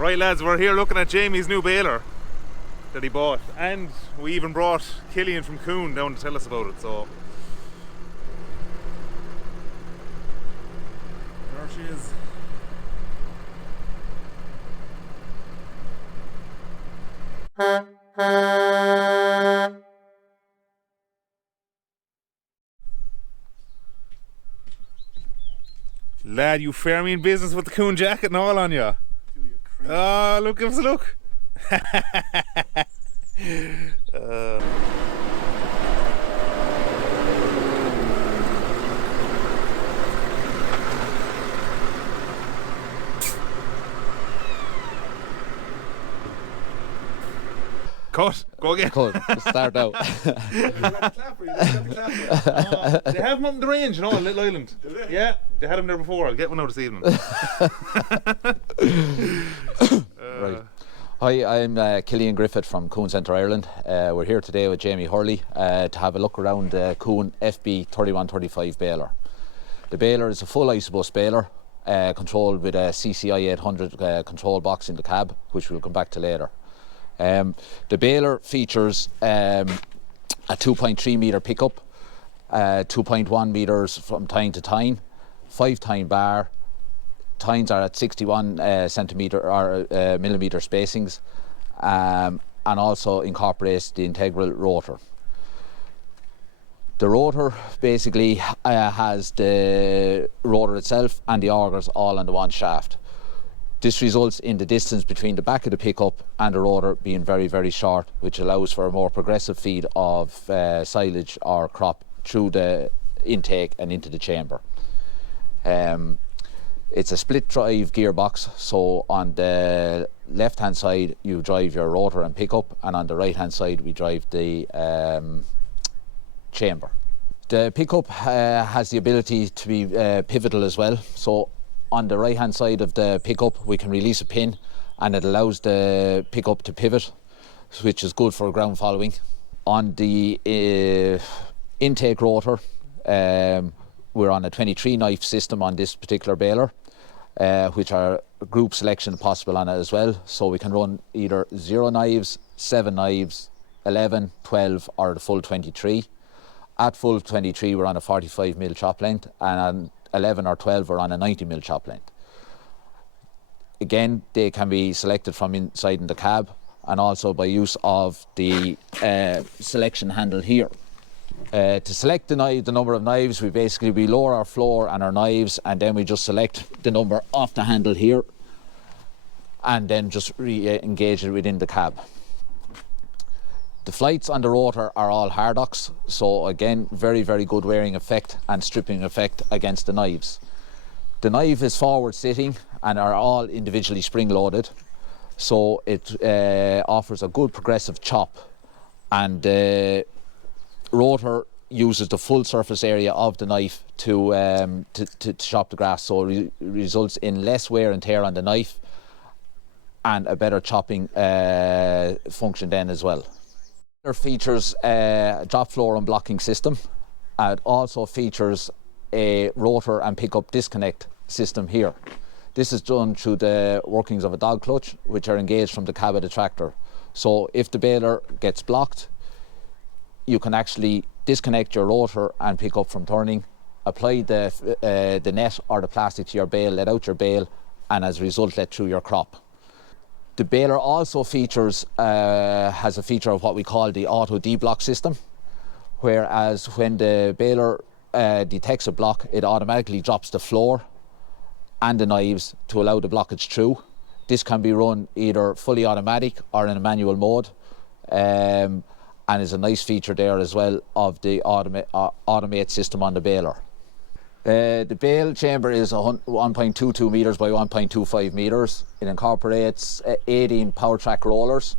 Right lads, we're here looking at Jamie's new baler that he bought, and we even brought Killian from Kuhn down to tell us about it, so there she is. Lad, you fair me in business with the Kuhn jacket and all on you. Oh, look, give us a look. Cut. Go again. Cut. Start out. They have them up in the range, you know, on Little Island. Do they? Yeah, they had them there before. I'll get one out this evening. Right. Hi, I'm Killian Griffith from Kuhn Centre Ireland. We're here today with Jamie Hurley to have a look around the Kuhn FB3135 baler. The baler is a full isobus baler, controlled with a CCI 800 control box in the cab, which we'll come back to later. The baler features a 2.3 metre pickup, 2.1 metres from tine to tine, 5 tine bar. Tines are at 61 millimetre spacings, and also incorporates the integral rotor. The rotor basically has the rotor itself and the augers all under one shaft. This results in the distance between the back of the pickup and the rotor being very, very short, which allows for a more progressive feed of silage or crop through the intake and into the chamber. It's a split drive gearbox, so on the left hand side you drive your rotor and pickup, and on the right hand side we drive the chamber. The pickup has the ability to be pivotal as well, so on the right hand side of the pickup we can release a pin and it allows the pickup to pivot, which is good for ground following. On the intake rotor, we're on a 23 knife system on this particular baler, which are group selection possible on it as well, so we can run either 0 knives, 7 knives, 11, 12 or the full 23. At full 23 we're on a 45mm chop length, and on 11 or 12 we're on a 90mm chop length. Again, they can be selected from inside in the cab and also by use of the selection handle here. To select the number of knives, we lower our floor and our knives, and then we just select the number off the handle here and then just re-engage it within the cab. The flights on the rotor are all hardox, so again, very, very good wearing effect and stripping effect against the knives. The knife is forward sitting and are all individually spring loaded, so it offers a good progressive chop, and the rotor uses the full surface area of the knife to chop the grass, so it results in less wear and tear on the knife and a better chopping function then as well. It features a drop floor unblocking system. It also features a rotor and pickup disconnect system here. This is done through the workings of a dog clutch, which are engaged from the cab of the tractor. So if the baler gets blocked, you can actually disconnect your rotor and pickup from turning, apply the net or the plastic to your bale, let out your bale, and as a result let through your crop. The baler also features has a feature of what we call the auto D-block system, whereas when the baler detects a block, it automatically drops the floor and the knives to allow the blockage through. This can be run either fully automatic or in a manual mode, and is a nice feature there as well of the automate system on the baler. The bale chamber is 1.22 metres by 1.25 metres. It incorporates 18 power track rollers.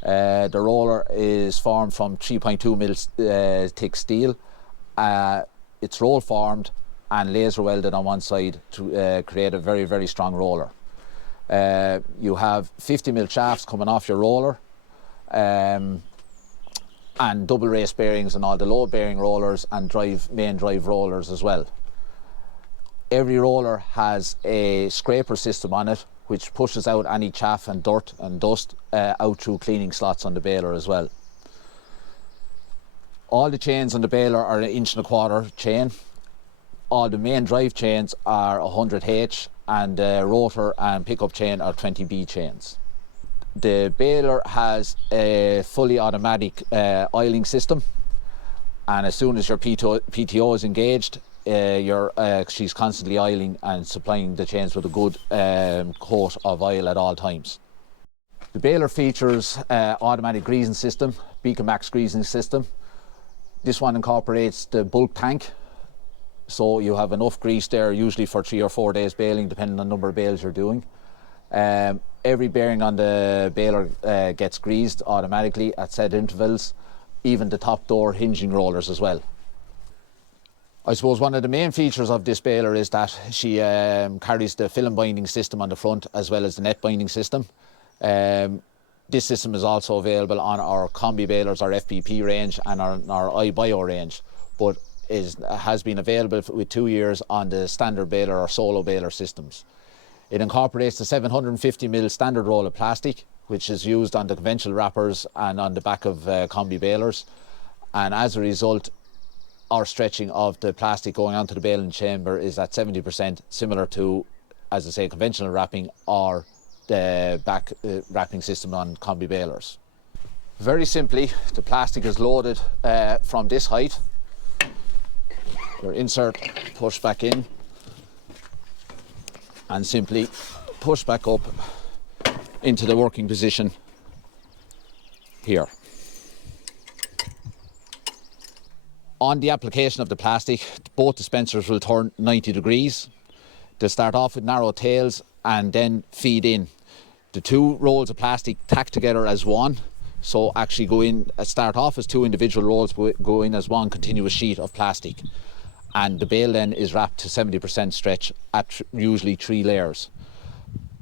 The roller is formed from 3.2 mil thick steel. It's roll formed and laser welded on one side to create a very, very strong roller. You have 50 mil shafts coming off your roller, and double race bearings on all the low bearing rollers and main drive rollers as well. Every roller has a scraper system on it, which pushes out any chaff and dirt and dust out through cleaning slots on the baler as well. All the chains on the baler are 1.25 inch chain. All the main drive chains are 100H, and the rotor and pickup chain are 20B chains. The baler has a fully automatic oiling system, and as soon as your PTO is engaged, she's constantly oiling and supplying the chains with a good coat of oil at all times. The baler features automatic greasing system, Beacon Max greasing system. This one incorporates the bulk tank, so you have enough grease there usually for 3 or 4 days baling, depending on the number of bales you're doing. Every bearing on the baler gets greased automatically at set intervals, even the top door hinging rollers as well. I suppose one of the main features of this baler is that she carries the film binding system on the front as well as the net binding system. This system is also available on our combi balers, our FPP range, and our iBio range, but has been available with 2 years on the standard baler or solo baler systems. It incorporates the 750mm standard roll of plastic, which is used on the conventional wrappers and on the back of combi balers, and as a result, our stretching of the plastic going onto the baling chamber is at 70%, similar to, as I say, conventional wrapping or the back wrapping system on combi balers. Very simply, the plastic is loaded from this height. Your insert push back in and simply push back up into the working position here. On the application of the plastic, both dispensers will turn 90 degrees. They'll start off with narrow tails and then feed in. The 2 rolls of plastic tack together as one, so actually start off as 2 individual rolls, go in as one continuous sheet of plastic. And the bale then is wrapped to 70% stretch at usually 3 layers.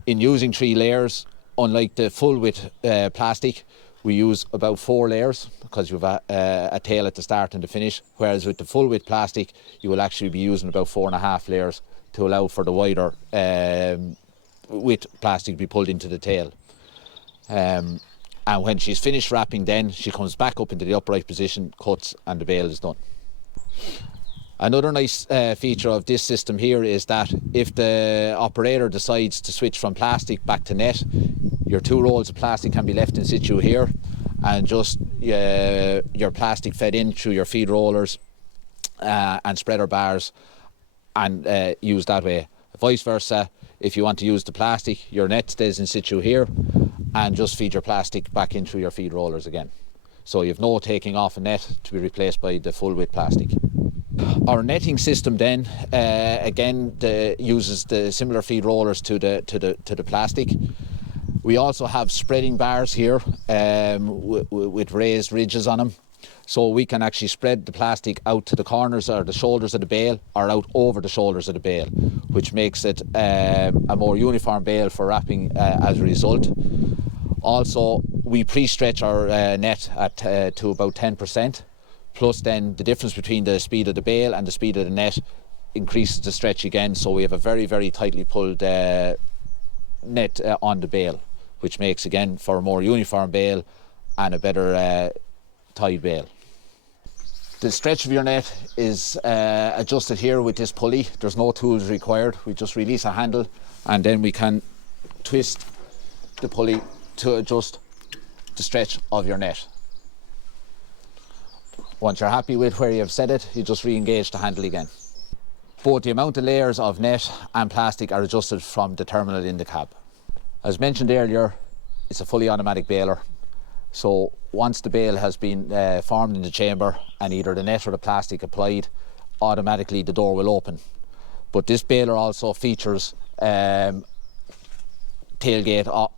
In using 3 layers, unlike the full width plastic, we use about 4 layers because you have a tail at the start and the finish, whereas with the full width plastic you will actually be using about 4.5 layers to allow for the wider width plastic to be pulled into the tail. And when she's finished wrapping, then she comes back up into the upright position, cuts, and the bale is done. Another nice feature of this system here is that if the operator decides to switch from plastic back to net, your 2 rolls of plastic can be left in situ here, and just your plastic fed in through your feed rollers and spreader bars and used that way. Vice versa, if you want to use the plastic, your net stays in situ here and just feed your plastic back in through your feed rollers again. So you have no taking off a net to be replaced by the full width plastic. Our netting system then again uses the similar feed rollers to the plastic. We also have spreading bars here with raised ridges on them, so we can actually spread the plastic out to the corners or the shoulders of the bale or out over the shoulders of the bale, which makes it a more uniform bale for wrapping as a result. Also, we pre-stretch our net at to about 10%. Plus then the difference between the speed of the bale and the speed of the net increases the stretch again, so we have a very, very tightly pulled net on the bale, which makes again for a more uniform bale and a better tied bale. The stretch of your net is adjusted here with this pulley. There's no tools required. We just release a handle and then we can twist the pulley to adjust the stretch of your net. Once you're happy with where you have set it, you just re-engage the handle again. Both the amount of layers of net and plastic are adjusted from the terminal in the cab. As mentioned earlier, it's a fully automatic baler. So once the bale has been formed in the chamber and either the net or the plastic applied, automatically the door will open. But this baler also features tailgate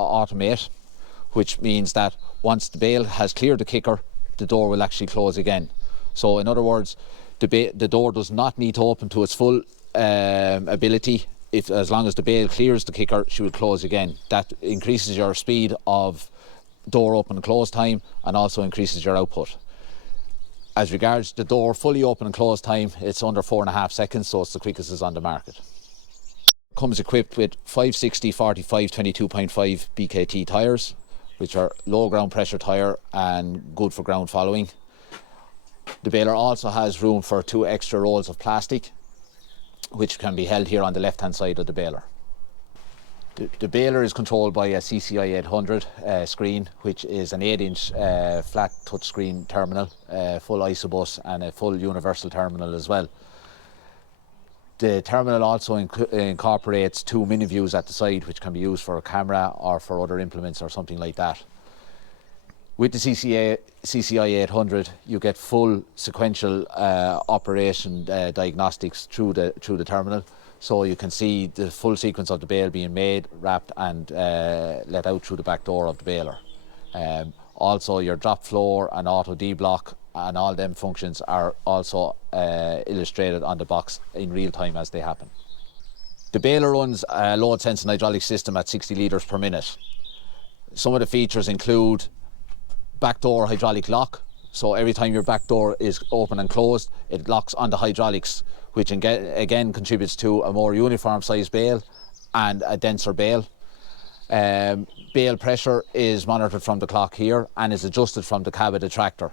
automate, which means that once the bale has cleared the kicker, the door will actually close again. So in other words, the door does not need to open to its full ability. As long as the bale clears the kicker, she will close again. That increases your speed of door open and close time and also increases your output. As regards the door fully open and close time, it's under 4.5 seconds, so it's the quickest is on the market. Comes equipped with 560 45 22.5 BKT tyres, which are low ground pressure tyre and good for ground following. The baler also has room for 2 extra rolls of plastic, which can be held here on the left hand side of the baler. The baler is controlled by a CCI 800 screen, which is an 8-inch flat touchscreen terminal, full isobus and a full universal terminal as well. The terminal also incorporates 2 mini views at the side, which can be used for a camera or for other implements or something like that. With the CCI 800, you get full sequential operation diagnostics through the terminal, so you can see the full sequence of the bale being made, wrapped and let out through the back door of the baler. Also your drop floor and auto D-block and all them functions are also illustrated on the box in real time as they happen. The baler runs a load sensing hydraulic system at 60 litres per minute. Some of the features include back door hydraulic lock, so every time your back door is open and closed, it locks on the hydraulics, which again contributes to a more uniform size bale and a denser bale. Bale pressure is monitored from the clock here and is adjusted from the cab of the tractor.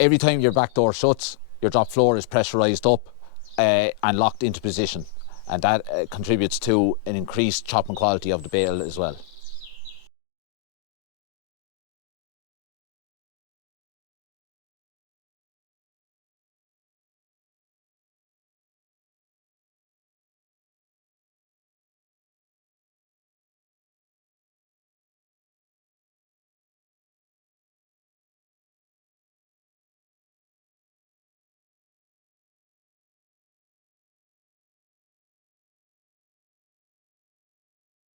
Every time your back door shuts, your drop floor is pressurised up and locked into position, and that contributes to an increased chopping quality of the bale as well.